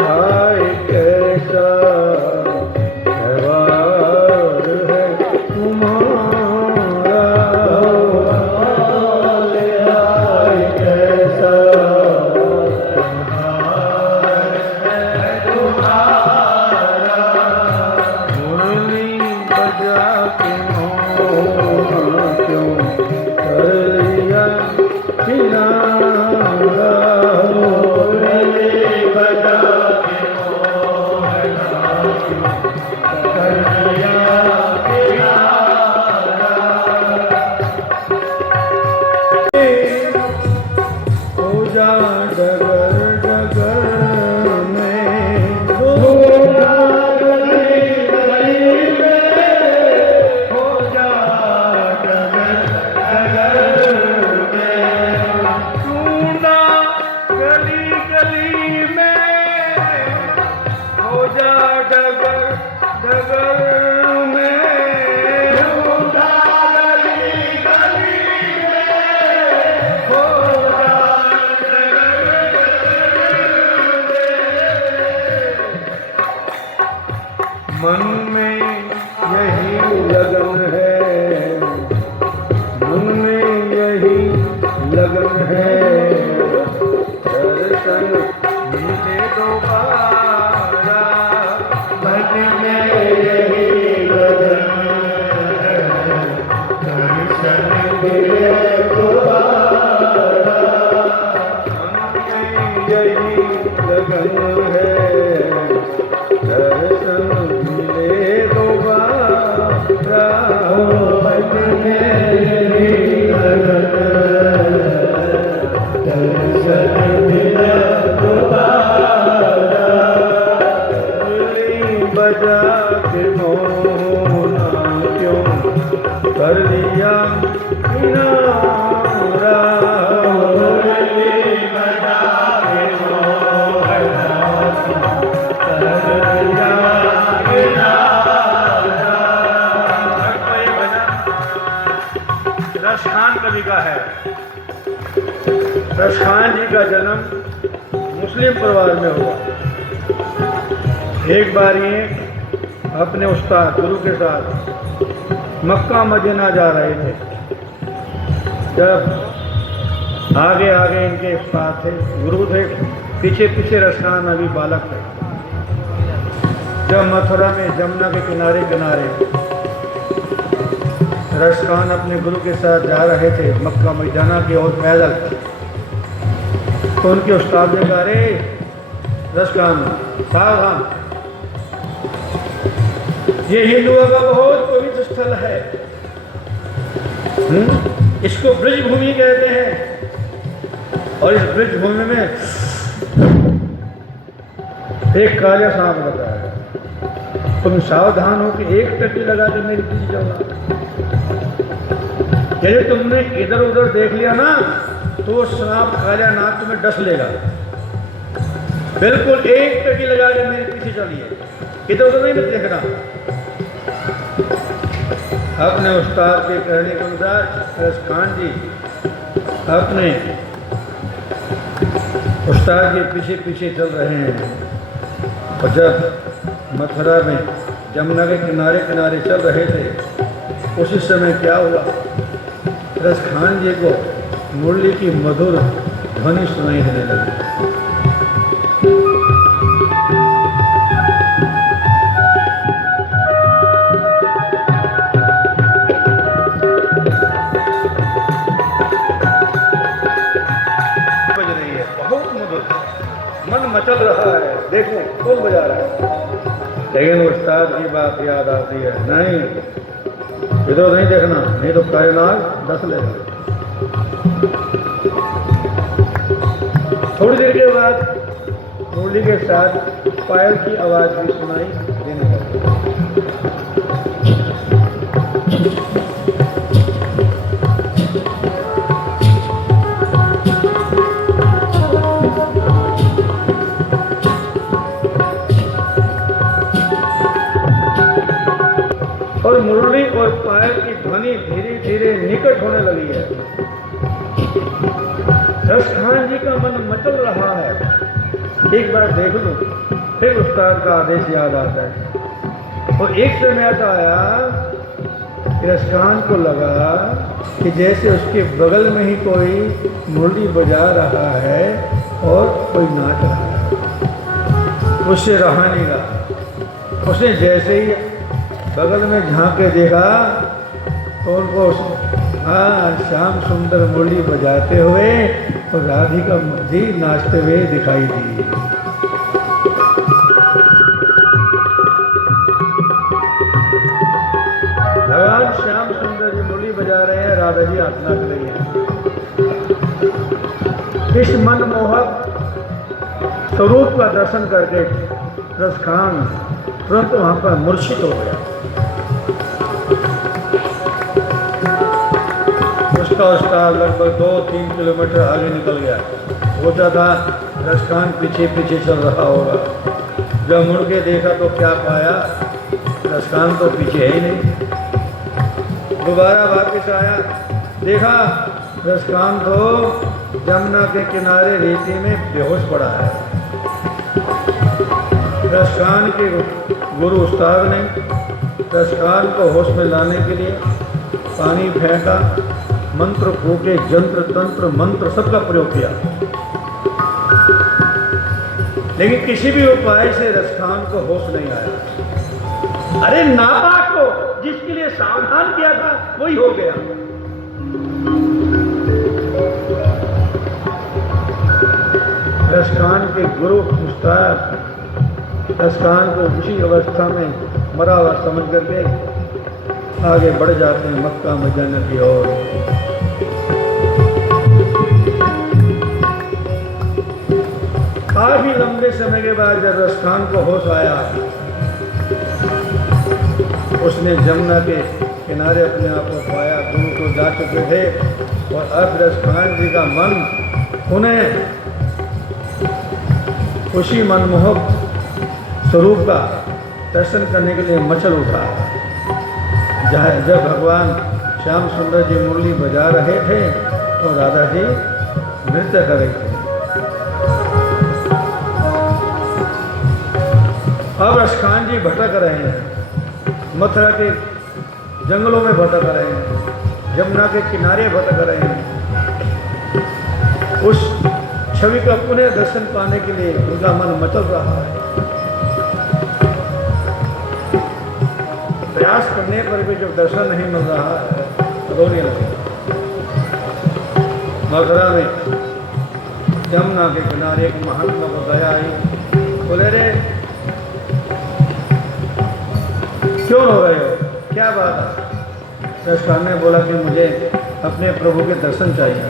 हाय कैसा व्यवहार है तुम्हारा, हाय कैसा व्यवहार है तुम्हारा। मुरली बजा के मोह क्यों कर लिया किनारा, मुरली बजा के मोह क्यों कर लिया किनारा। हो जा डगर डगर में, हो जा गली गली में, हो जा डगर डगर में, ढूंढा गली गली में, हो जा डगर डगर में, ढूंढा गली गली में, हो जा डगर में। मन में यही लगन है, मन में यही लगन है, दर्शन मुझे दोबारा। मन में यही लगन है, दर्शन मुझे दोबारा। मन में यही लगन है, दर्शन मिले दोबारा। मन में यही लगन है, दर्शन मिले दोबारा। मुरली बजा के मोना क्यों कर लिया किनारा, मुरली बजा के मोना क्यों कर लिया किनारा। रसखान कवि का है। रसखान जी का जन्म मुस्लिम परिवार में हुआ। एक बार ये अपने उस्ताद गुरु के साथ मक्का मदीना जा रहे थे। जब आगे आगे इनके उस्ताद थे, गुरु थे, पीछे पीछे रसखान अभी बालक थे। जब मथुरा में जमुना के किनारे किनारे रसखान अपने गुरु के साथ जा रहे थे मक्का मदीना की ओर पैदल, तो उनके उस्ताद ने कहा, अरे रसखान सावधान, ये हिंदुओं का बहुत पवित्र स्थल है, इसको ब्रज भूमि कहते हैं, और इस ब्रज भूमि में एक काला सांप बताया, तुम सावधान हो कि एक टट्टी लगा के मेरे पीछे चलना। यदि तुमने इधर उधर देख लिया ना तो वो सांप काला नाग तुम्हें डस लेगा। बिल्कुल एक टट्टी लगा के मेरे पीछे चलिए, इधर उधर नहीं देखना। अपने उस्ताद के कहने के अनुसार रसखान जी अपने उस्ताद के पीछे पीछे चल रहे हैं। और जब मथुरा में जमुना के किनारे किनारे चल रहे थे, उसी समय क्या हुआ, रसखान जी को मुरली की मधुर ध्वनि सुनाई देने लगी। बज रही है, बहुत मधुर, मन मचल रहा है, देखें कौन बजा रहा है। लेकिन उस्ताद की बात याद आती है, नहीं इधर नहीं देखना, नहीं तो कायनात दस लेगा। थोड़ी देर के बाद मुरली के साथ पायल की आवाज भी सुनाई देने लगी। और मुरली और पायल की ध्वनि धीरे धीरे निकट होने लगी है। रसखान जी का मन मचल रहा है, एक बार देख लूँ, फिर उस्ताद का आदेश याद आता है। और एक समय ऐसा आया कि रसखान को लगा कि जैसे उसके बगल में ही कोई मुरली बजा रहा है और कोई नाच रहा है। उससे रहा नहीं रहा। उसने जैसे ही बगल में झांक के देखा तो उनको श्याम सुंदर मुरली बजाते हुए और राधिका भी नाचते हुए दिखाई दी। भगवान श्याम सुंदर जी मुरली बजा रहे हैं, राधा जी हाथ नाच रही हैं। इस मनमोहक स्वरूप का दर्शन करके रसखान तुरंत वहां पर मूर्छित हो गया। उसका उस्ताद लगभग 2-3 किलोमीटर आगे निकल गया। सोचा था रसखान पीछे पीछे चल रहा होगा। जब मुड़ के देखा तो क्या पाया, रसखान तो पीछे है ही नहीं। दोबारा वापस आया, देखा रसखान तो जमुना के किनारे रेती में बेहोश पड़ा है। रसखान के गुरु उस्ताद ने रसखान को होश में लाने के लिए पानी फेंका, मंत्र फूके, जंत्र तंत्र मंत्र सबका प्रयोग किया, लेकिन किसी भी उपाय से रसखान को होश नहीं आया। अरे नापाक को जिसके लिए सावधान किया था वही हो गया। रसखान के गुरु उस्ताद रसखान को उसी अवस्था में मरा हुआ समझ करके आगे बढ़ जाते हैं मक्का मदीना की ओर। काफी लंबे समय के बाद जब रसखान को होश आया, उसने जमुना के किनारे अपने आप को पाया। गुरु को जा चुके थे और अब रसखान जी का मन उन्हें उसी मनमोहक स्वरूप का दर्शन करने के लिए मचल उठा। जब भगवान श्याम सुंदर जी मुरली बजा रहे थे तो राधा जी नृत्य कर रहे थे। अब रसखान जी भटक रहे हैं, मथुरा के जंगलों में भटक रहे हैं, जमुना के किनारे भटक रहे हैं। उस छवि का पुनः दर्शन पाने के लिए उनका मन मचल रहा है। प्रयास करने पर भी जब दर्शन नहीं मिल रहा है, रोने लगे। मथुरा में जमुना के किनारे एक महात्मा को दया आई, बोले रे क्यों रो रहे हो, क्या बात है? रसखान ने बोला कि मुझे अपने प्रभु के दर्शन चाहिए,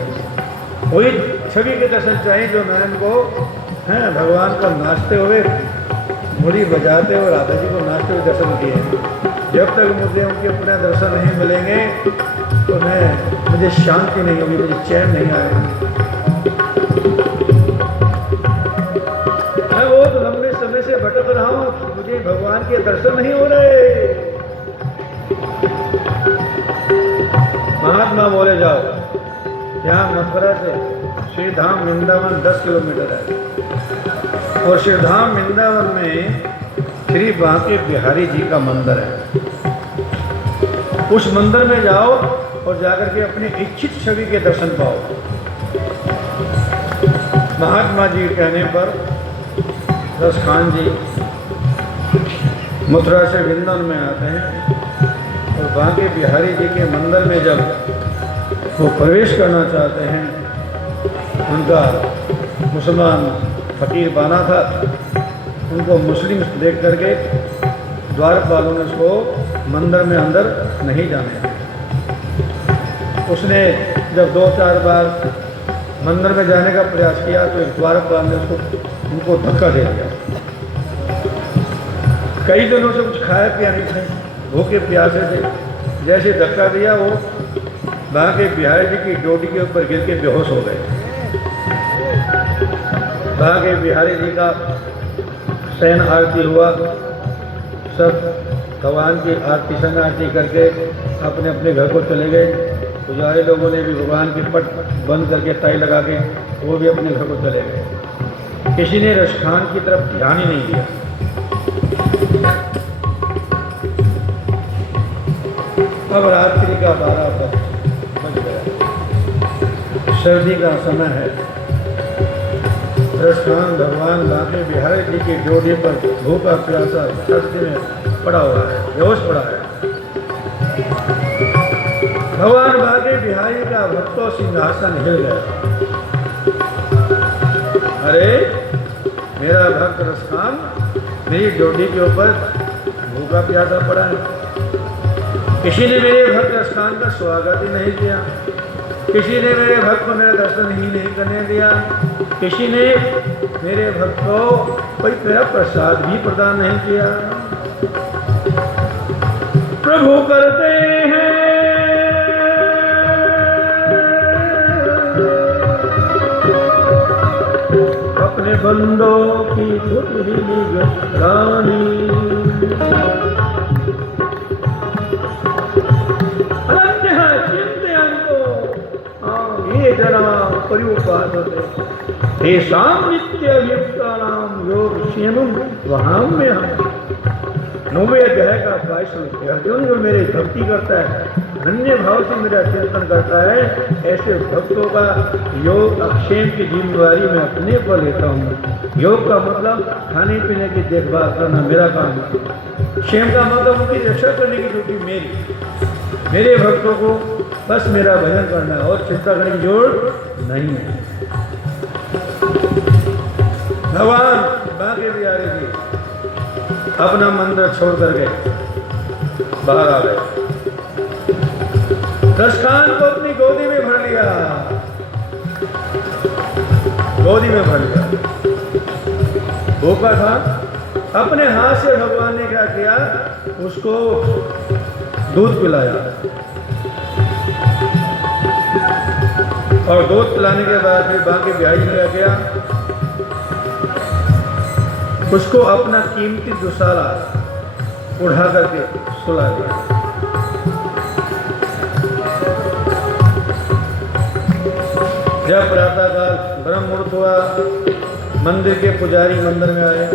वही छवि के दर्शन चाहिए जो मैं उनको हैं भगवान को नाचते हुए मुरली बजाते हुए राधा जी को नाचते हुए दर्शन किए। जब तक मुझे उनके अपने दर्शन नहीं मिलेंगे तो मुझे शांति नहीं होगी, मुझे चैन नहीं आएगा। मैं बहुत लंबे समय से भटक रहा हूँ, मुझे भगवान के दर्शन नहीं हो रहे। महात्मा बोले जाओ, यहाँ मथुरा से श्रीधाम वृंदावन 10 किलोमीटर है और श्रीधाम वृंदावन में श्री बांके बिहारी जी का मंदिर है। उस मंदिर में जाओ और जाकर के अपने इच्छित छवि के दर्शन पाओ। महात्मा जी कहने पर रसखान जी मथुरा से वृंदावन में आते हैं और बांके बिहारी जी के मंदिर में जब वो प्रवेश करना चाहते हैं, उनका मुसलमान फकीर बाना था, उनको मुस्लिम देख करके द्वारपालों ने उसको मंदिर में अंदर नहीं जाने दिया। उसने जब 2-4 बार मंदिर में जाने का प्रयास किया तो एक द्वारपाल ने उनको धक्का दे दिया। कई दिनों से कुछ खाया पिया नहीं थे, भूखे प्यासे थे। जैसे धक्का दिया वो बांके बिहारी जी की डोडी के ऊपर गिर के बेहोश हो गए। बांके बिहारी जी का शयन आरती हुआ, सब भगवान की आरती संग आरती करके अपने अपने घर को चले गए। पुजारी लोगों ने भी भगवान के पट बंद करके टाई लगा के वो भी अपने घर को चले गए। किसी ने रसखान की तरफ ध्यान ही नहीं दिया। अब रात्रि का 12 बज गया, सर्दी का समय है। रसखान भगवान बांके बिहारी जी की डोडी पर भूखा प्यासा सर्दी में पड़ा हुआ है, बेहोश पड़ा है। भगवान बांके बिहारी का भक्तों सिंहासन हिल गया। अरे मेरा भक्त रसखान मेरी डोडी के ऊपर भूखा प्यासा पड़ा है। किसी ने मेरे भक्त रसखान का स्वागत ही नहीं किया, किसी ने मेरे भक्त को मेरा दर्शन ही नहीं करने दिया, किसी ने मेरे भक्त को कोई मेरा प्रसाद भी प्रदान नहीं किया। प्रभु करते हैं अपने बंदों की निगरानी। ये जना परिउपाद होते तेषां नित्याभियुक्तानां योग क्षेमं वहां में हम। 9वें अध्याय का 22 अर्जुन जो मेरे भक्ति करता है, अन्य भाव से मेरा चिंतन करता है, ऐसे भक्तों का योग अक्षेम की जिम्मेदारी मैं अपने पर लेता हूँ। योग का मतलब खाने पीने की देखभाल करना मेरा काम है। क्षेम का मतलब उनकी रक्षा करने की ड्यूटी मेरी। मेरे भक्तों को बस मेरा भजन करना है और चिंता करने की जरूरत नहीं है। भगवान बांके बिहारी जी अपना मंदिर छोड़ करके बाहर आ गए। रसखान को अपनी गोदी में भर लिया, गोदी में भर लिया। भूखा था, अपने हाथ से भगवान ने क्या किया, उसको दूध पिलाया और दूध पिलाने के बाद फिर बांके बिहारी में गया, उसको अपना कीमती दुशाला उड़ा करके सुला दिया। जब प्रातःकाल ब्रह्म मुहूर्त हुआ, मंदिर के पुजारी मंदिर में आए।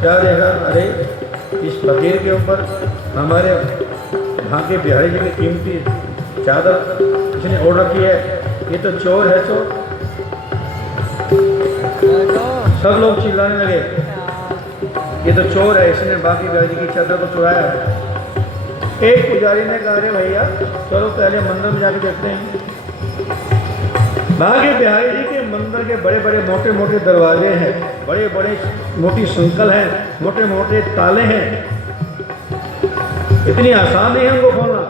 क्या देखा, अरे इस फकीर के ऊपर हमारे बांके बिहारी जी की कीमती चादर इसने ओढ़ रखी है, ये तो चोर है चोर। सब लोग चिल्लाने लगे, ये तो चोर है, इसने बांके बिहारी जी की चादर को चुराया है। एक पुजारी ने कहा, अरे भैया चलो पहले मंदिर में जाके देखते हैं। बांके बिहारी जी के मंदिर के बड़े बड़े मोटे मोटे दरवाजे हैं, बड़े बड़े मोटी संकल हैं, मोटे मोटे ताले हैं, इतनी आसान नहीं है उनको खोलना।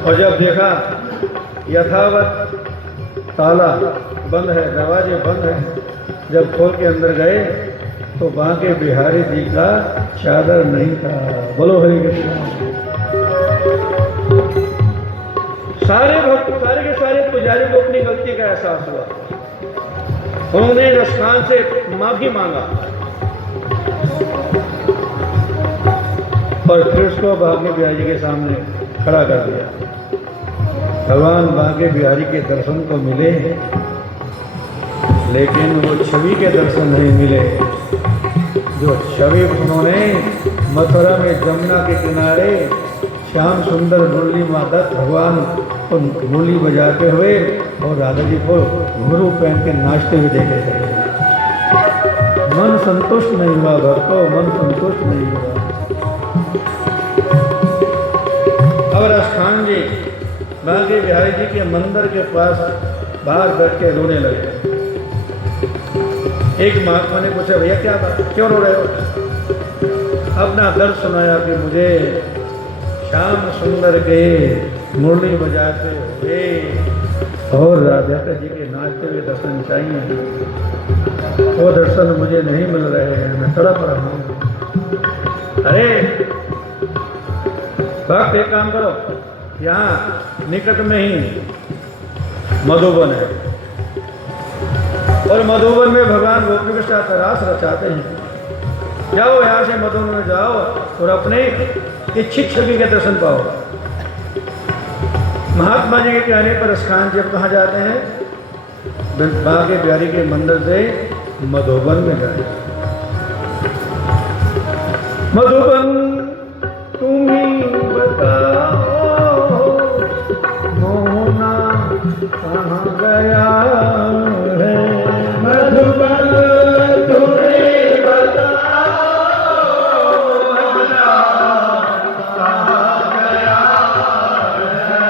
और जब देखा यथावत ताला बंद है, दरवाजे बंद है, जब खोल के अंदर गए तो बांके बिहारी जी का चादर नहीं था। बोलो हरि कृष्ण। सारे भक्त, सारे के सारे पुजारी को अपनी गलती का एहसास हुआ। उन्होंने रसखान से माफी मांगा और फिर उसको बांके बिहारी जी के सामने खड़ा कर दिया। भगवान बांके बिहारी के दर्शन तो मिले, लेकिन वो छवि के दर्शन नहीं मिले जो छवि उन्होंने मथुरा में जमुना के किनारे श्याम सुंदर मुरली माता भगवान को मुरली बजाते हुए और राधा जी को घुंघरू पहन के नाचते हुए देखे थे। मन संतुष्ट नहीं हुआ भक्तों, मन संतुष्ट नहीं हुआ। अब रसखान जी बांके बिहारी जी के मंदिर के पास बाहर बैठ के रोने लगे। एक महात्मा ने पूछा, भैया क्या बात, क्यों रो रहे हो? अपना दर्द सुनाया कि मुझे श्याम सुंदर के मुरली बजाते हुए और राधा जी के नाचते हुए दर्शन चाहिए, वो दर्शन मुझे नहीं मिल रहे हैं, मैं तड़प रहा हूँ। अरे भक्त एक काम करो, यहाँ निकट में ही मधुबन है और मधुबन में भगवान गोपी के साथ रास रचाते हैं। जाओ यहाँ से मधुबन में जाओ और अपने इच्छित छवि के दर्शन पाओ। महात्मा जी के कहने पर रसखान जी अब कहाँ जाते हैं? बांके बिहारी के मंदिर से मधुबन में गए। मधुबन तुम ही बताओ मोहना कहाँ गया है। मधुबन तुम ही बताओ मोहना कहाँ गया है।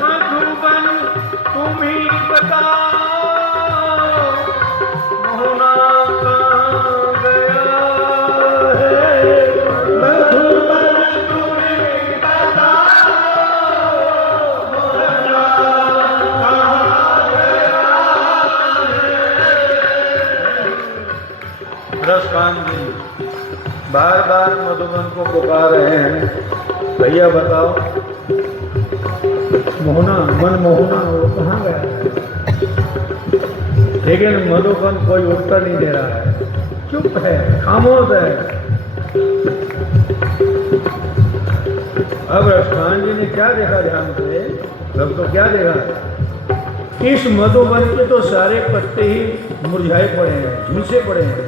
मधुबन तुम ही बताओ मोहना कहाँ गया है। मधुबन तुम ही बताओ मोहना कहाँ गया है। रसकान जी बार बार मधुबन को पुकार रहे हैं, भैया बताओ मोहना मनमोहना वो कहाँ गया है। लेकिन मधुबन कोई उत्तर नहीं दे रहा है, चुप है, खामोश है। अब रसखान जी ने क्या देखा ध्यान से, अब तो क्या देखा, इस मधुबन के तो सारे पत्ते ही मुरझाए पड़े हैं, झुलसे पड़े हैं।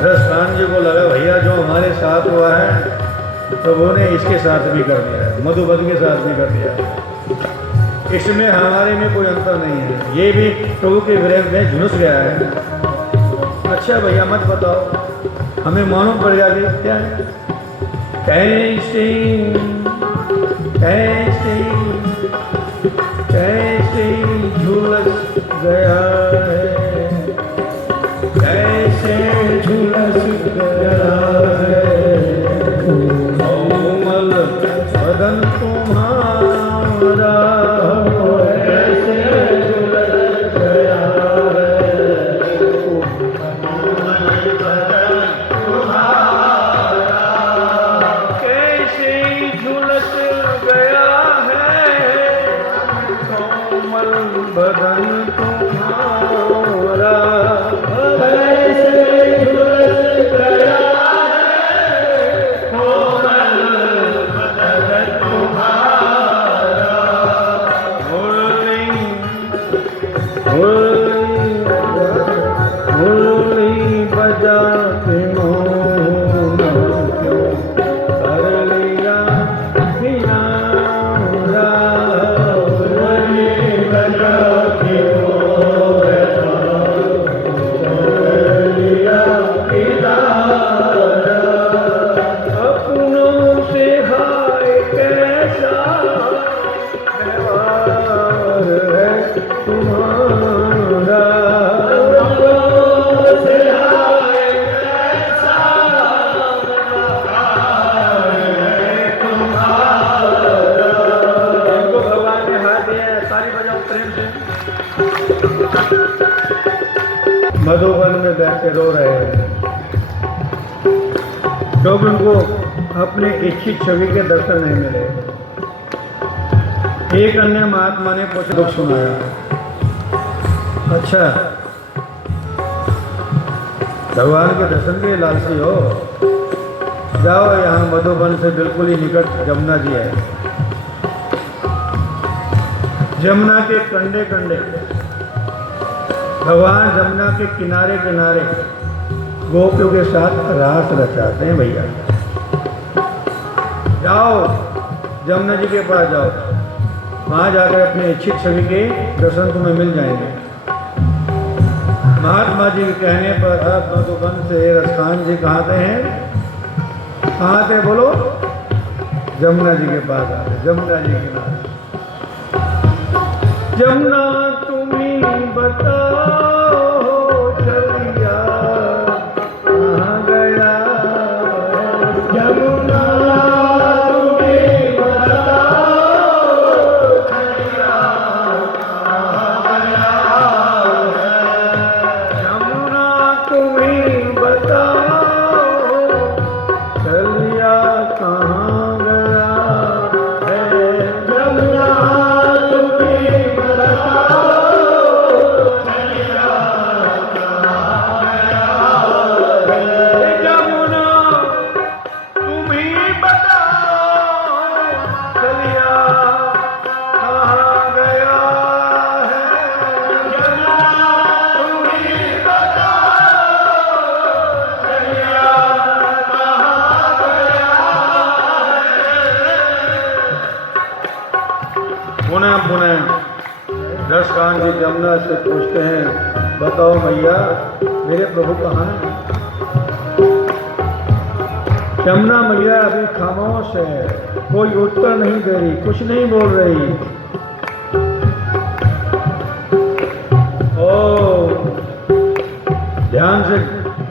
रसखान जी को लगा भैया जो हमारे साथ हुआ है तो उन्होंने इसके साथ भी कर दिया है, मधुबन के साथ भी कर दिया है। इसमें हमारे में कोई अंतर नहीं है, ये भी प्रभु के विरोध में झुलस गया है। अच्छा भैया मत बताओ, हमें मालूम पड़ गया कि क्या है। कैसे कैसे कैसे झुलस गया है, कैसे झुलस गया है कोमल बदन तुम्हारा, कैसे झुलस गया है कोमल बदन तुम्हारा, कैसे झुलस गया है कोमल बदन तुम्हारा, कैसे झुलस गया है कोमल बदन तुम्हारा। मुरली बजा के मोहना क्यों कर लिया किनारा, मुरली बजा के अपनों से हाय कैसा व्यवहार है तुम्हारा, अपनों से हाय कैसा व्यवहार है तुम्हारा। इनको भगवान ने हाथ दिया है, ताली बजाओ प्रेम से। मधुबन में बैठ के रो रहे हैं क्योंकि उनको अपने इच्छित छवि के दर्शन नहीं मिले। एक अन्य महात्मा ने कुछ दुख सुनाया, अच्छा भगवान के दर्शन के लालची हो, जाओ यहाँ मधुबन से बिल्कुल ही निकट जमुना जी है, जमुना के कंडे कंडे भगवान जमुना के किनारे किनारे गोपियों के साथ रास रचाते हैं। भैया जाओ जमुना जी के पास जाओ, वहाँ जाकर अपने इच्छित छवि के दर्शन तुम्हें मिल जाएंगे। महात्मा जी के कहने पर अब मधुबन से रसखान जी कहाँ थे हैं, कहाँ थे बोलो, जमुना जी के पास आते, जमुना जी के पास। जमुना तुम्हीं बताओ चलिया कहाँ गया है, जमुना तुम्हीं बताओ चलिया कहाँ गया है, जमुना तुम्हीं बताओ चलिया कहाँ गया है, जमुना तुम्हीं बताओ चलिया दशकान जी जमुना से पूछते हैं, बताओ मैया मेरे प्रभु कहाँ हैं? जमुना मैया अभी खामोश है, कोई उत्तर नहीं दे रही, कुछ नहीं बोल रही। ओ ध्यान से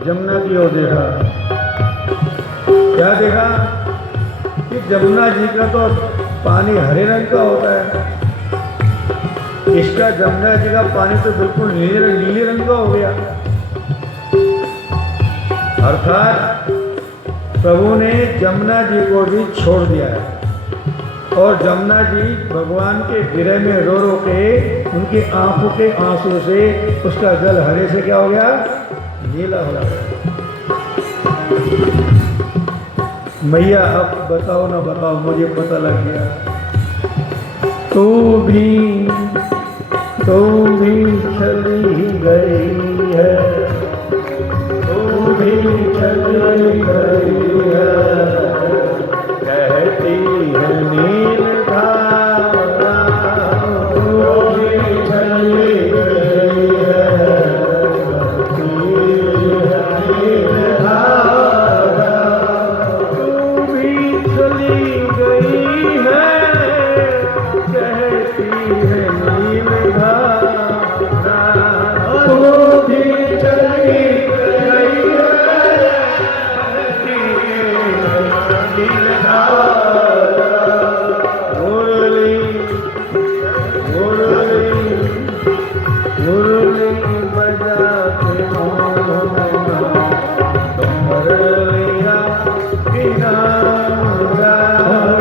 जमुना की ओर देखा, क्या देखा कि जमुना जी का तो पानी हरे रंग का होता है, इसका जमुना जी का पानी तो बिल्कुल नीले रंग का हो गया। अर्थात प्रभु ने जमुना जी को भी छोड़ दिया है और जमुना जी भगवान के गिरे में रो रो के उनकी आंखों के आंसू से उसका जल हरे से क्या हो गया, नीला हो गया। मैया अब बताओ ना बताओ, मुझे पता लग गया। तू भी चली गई है, तू भी चली गई है, कहती है नील धारा, तू भी चली गई है, कहती है नील धारा, तू भी चली गई है, कहती है नील धारा, तू भी चली गई है, कहती है नील धारा। मुरली मुरली मुरली बजा के मुरलिया किनारा,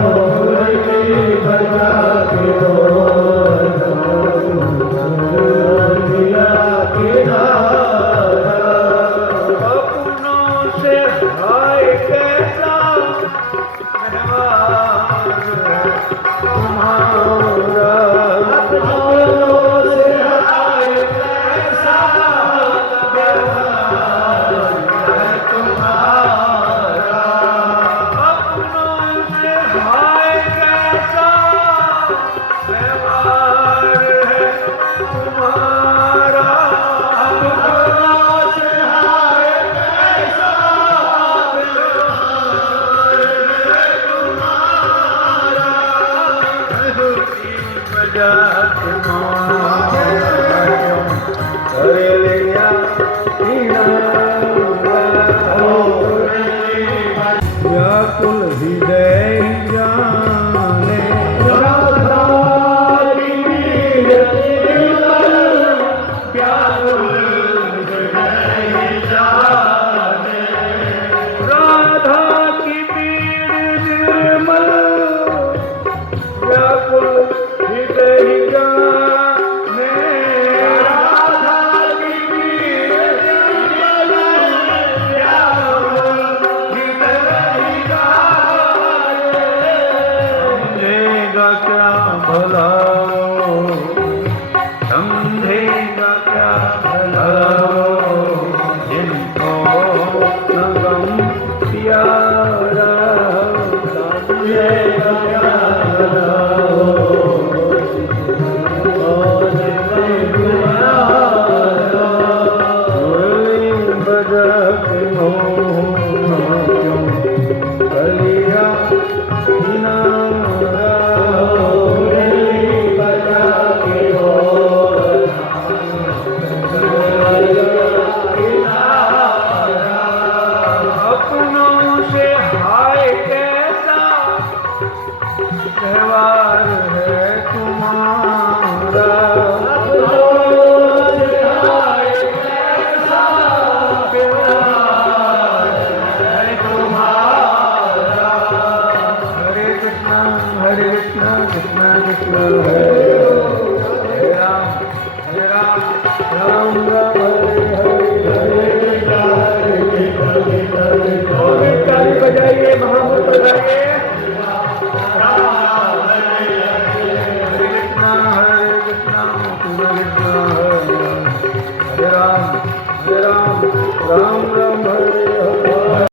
मुरली बजा के मुरलिया किनारा। अपनों से हाय कैसा व्यवहार है तुम्हारा, अपनों से हाय कैसा व्यवहार है तुम्हारा, अपनों से हाय कैसा व्यवहार है तुम्हारा, अपनों से हाय कैसा व्यवहार है तुम्हारा, बजा लिया व्याकुल हृदय जाने, राधा की पीड़ निर्मल, व्याकुल हृदय जाने, राधा की पीड़ निर्मल, व्याकुल हृदय जाने। समझेगा क्या भला, समझेगा क्या भला, जिनको न गम प्यारा, समझेगा क्या भला, मुरली बजा के क्यों कलिया किनारा, मुरली बजा के अपनों से हाय कैसा व्यवहार है तुम्हारा, अपनों से हाय कैसा व्यवहार है तुम्हारा। हरे कृष्णा कृष्णा कृष्णा हरे राम राम राम हरे हरे। और भी ताली बजाइए, महामंत्र बजाइए। हरे कृष्णा हरे राम राम राम।